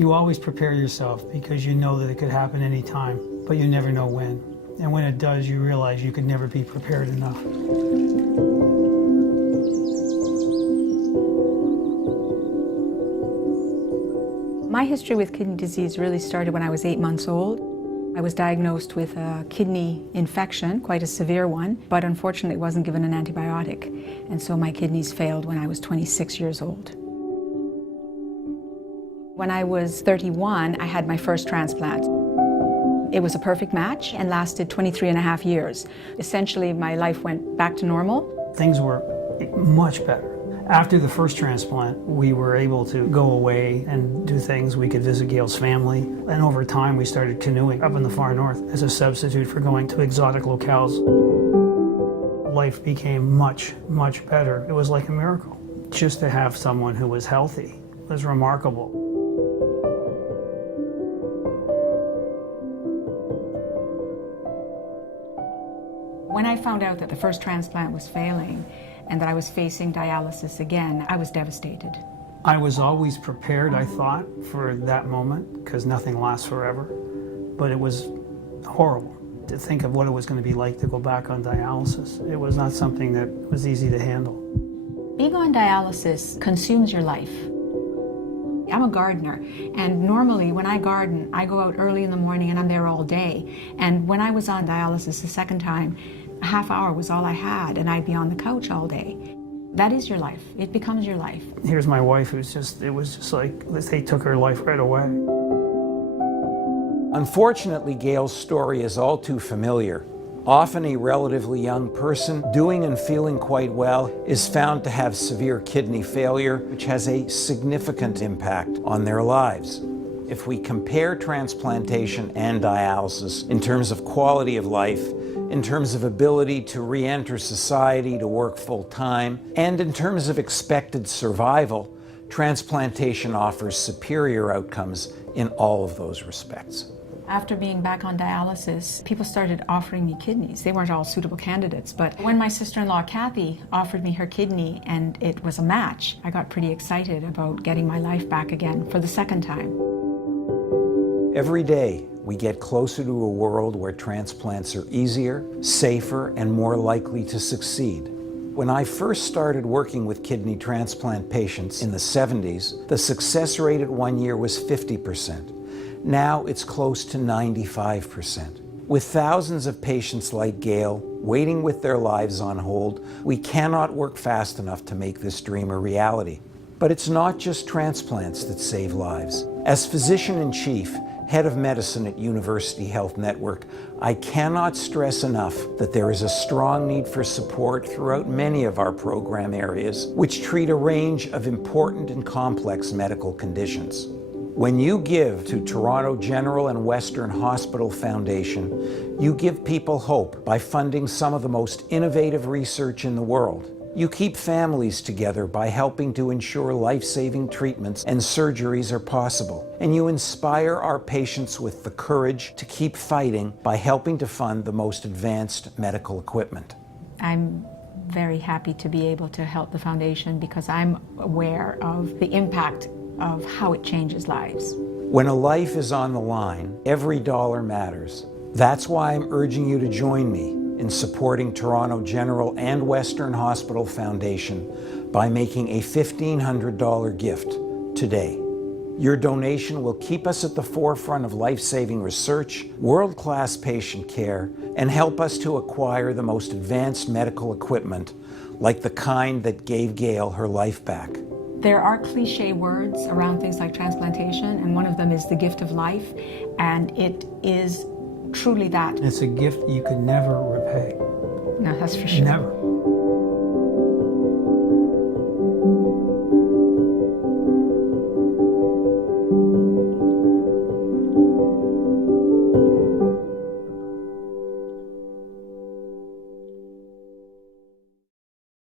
You always prepare yourself because you know that it could happen anytime, but you never know when. And when it does, you realize you could never be prepared enough. My history with kidney disease really started when I was 8 months old. I was diagnosed with a kidney infection, quite a severe one, but unfortunately wasn't given an antibiotic. And so my kidneys failed when I was 26 years old. When I was 31, I had my first transplant. It was a perfect match and lasted 23 and a half years. Essentially, my life went back to normal. Things were much better. After the first transplant, we were able to go away and do things. We could visit Gail's family. And over time, we started canoeing up in the far north as a substitute for going to exotic locales. Life became much, much better. It was like a miracle. Just to have someone who was healthy was remarkable. When I found out that the first transplant was failing and that I was facing dialysis again, I was devastated. I was always prepared, I thought, for that moment, because nothing lasts forever. But it was horrible to think of what it was going to be like to go back on dialysis. It was not something that was easy to handle. Being on dialysis consumes your life. I'm a gardener, and normally when I garden, I go out early in the morning and I'm there all day. And when I was on dialysis the second time, a half hour was all I had, and I'd be on the couch all day. That is your life. It becomes your life. Here's my wife who's just, it was just like, they took her life right away. Unfortunately, Gail's story is all too familiar. Often a relatively young person doing and feeling quite well is found to have severe kidney failure, which has a significant impact on their lives. If we compare transplantation and dialysis in terms of quality of life, in terms of ability to re-enter society, to work full-time, and in terms of expected survival, transplantation offers superior outcomes in all of those respects. After being back on dialysis, people started offering me kidneys. They weren't all suitable candidates, but when my sister-in-law Kathy offered me her kidney and it was a match, I got pretty excited about getting my life back again for the second time. Every day, we get closer to a world where transplants are easier, safer, and more likely to succeed. When I first started working with kidney transplant patients in the 70s, the success rate at 1 year was 50%. Now it's close to 95%. With thousands of patients like Gail waiting with their lives on hold, we cannot work fast enough to make this dream a reality. But it's not just transplants that save lives. As physician-in-chief, head of medicine at University Health Network, I cannot stress enough that there is a strong need for support throughout many of our program areas, which treat a range of important and complex medical conditions. When you give to Toronto General and Western Hospital Foundation, you give people hope by funding some of the most innovative research in the world. You keep families together by helping to ensure life-saving treatments and surgeries are possible. And you inspire our patients with the courage to keep fighting by helping to fund the most advanced medical equipment. I'm very happy to be able to help the foundation because I'm aware of the impact of how it changes lives. When a life is on the line, every dollar matters. That's why I'm urging you to join me in supporting Toronto General and Western Hospital Foundation by making a $1,500 gift today. Your donation will keep us at the forefront of life-saving research, world-class patient care, and help us to acquire the most advanced medical equipment, like the kind that gave Gail her life back. There are cliche words around things like transplantation, and one of them is the gift of life, and it is truly that. It's a gift you could never repay. No, that's for sure. Never.